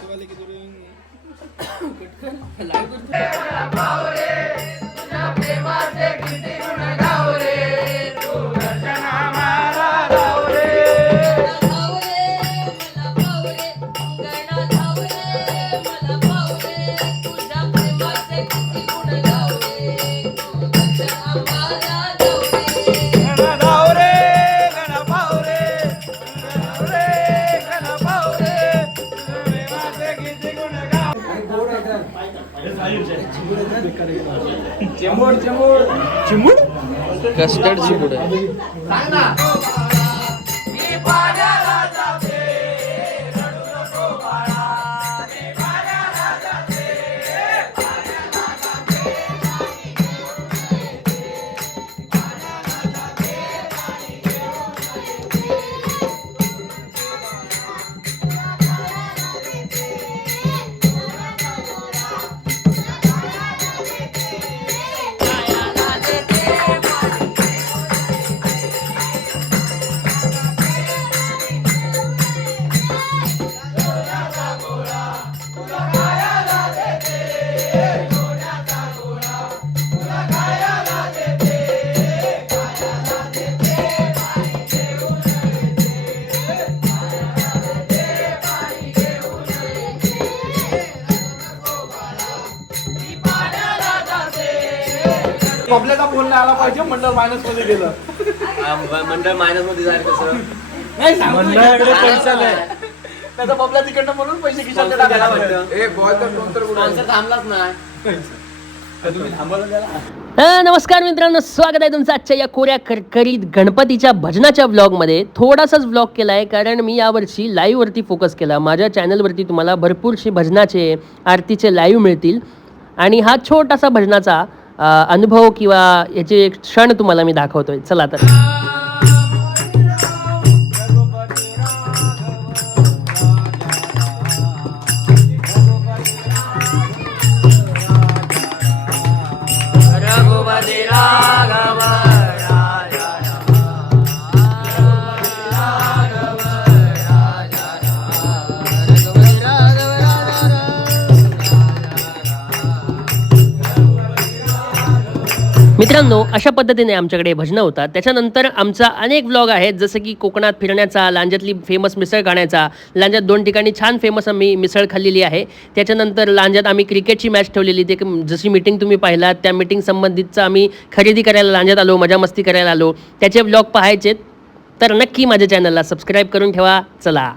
वाले की कट कर. लाईव्ह करतो. चेंबूड चेंबूड चिमूड? कस्टर्ड चिमूड आहे. सांग ना पब्लिकला बोलणं आला पाहिजे मंडळ मायनसमध्ये गेलं. मंडळ मायनसमध्ये जाईल कसं नाही. मंडळाकडे पैसा नाही. त्याचा तिकडनं म्हणून पैसे खिशात टाकायला वाटतं. थांबलाच नाही. त्याला? अ, नमस्कार मित्रांनो स्वागत आहे तुमचं आजच्या या कोऱ्या करकरीत गणपतीच्या भजनाच्या व्लॉगमध्ये थोडासाच व्लॉग केला आहे कारण मी यावर्षी लाईव्हवरती फोकस केला. माझ्या चॅनलवरती तुम्हाला भरपूरसे भजनाचे आरतीचे लाईव्ह मिळतील. आणि हा छोटासा भजनाचा अनुभव किंवा याचे एक क्षण तुम्हाला मी दाखवतोय. चला तर. मित्रांनो अशा पद्धतीने आमच्याकडे भजनं होतात. त्याच्यानंतर आमचा अनेक व्लॉग आहेत जसं की कोकणात फिरण्याचा लांजातली फेमस मिसळ खाण्याचा लांजात दोन ठिकाणी छान फेमस आम्ही मिसळ खाल्लेली आहे. त्याच्यानंतर लांजात आम्ही क्रिकेटची मॅच ठेवलेली ते जशी मीटिंग तुम्ही पाहिलात त्या मीटिंग संबंधितचं आम्ही खरेदी करायला लांजात आलो मजा मस्ती करायला आलो. त्याचे व्लॉग पाहायचेत. तर नक्की माझ्या चॅनलला सबस्क्राईब करून ठेवा. चला.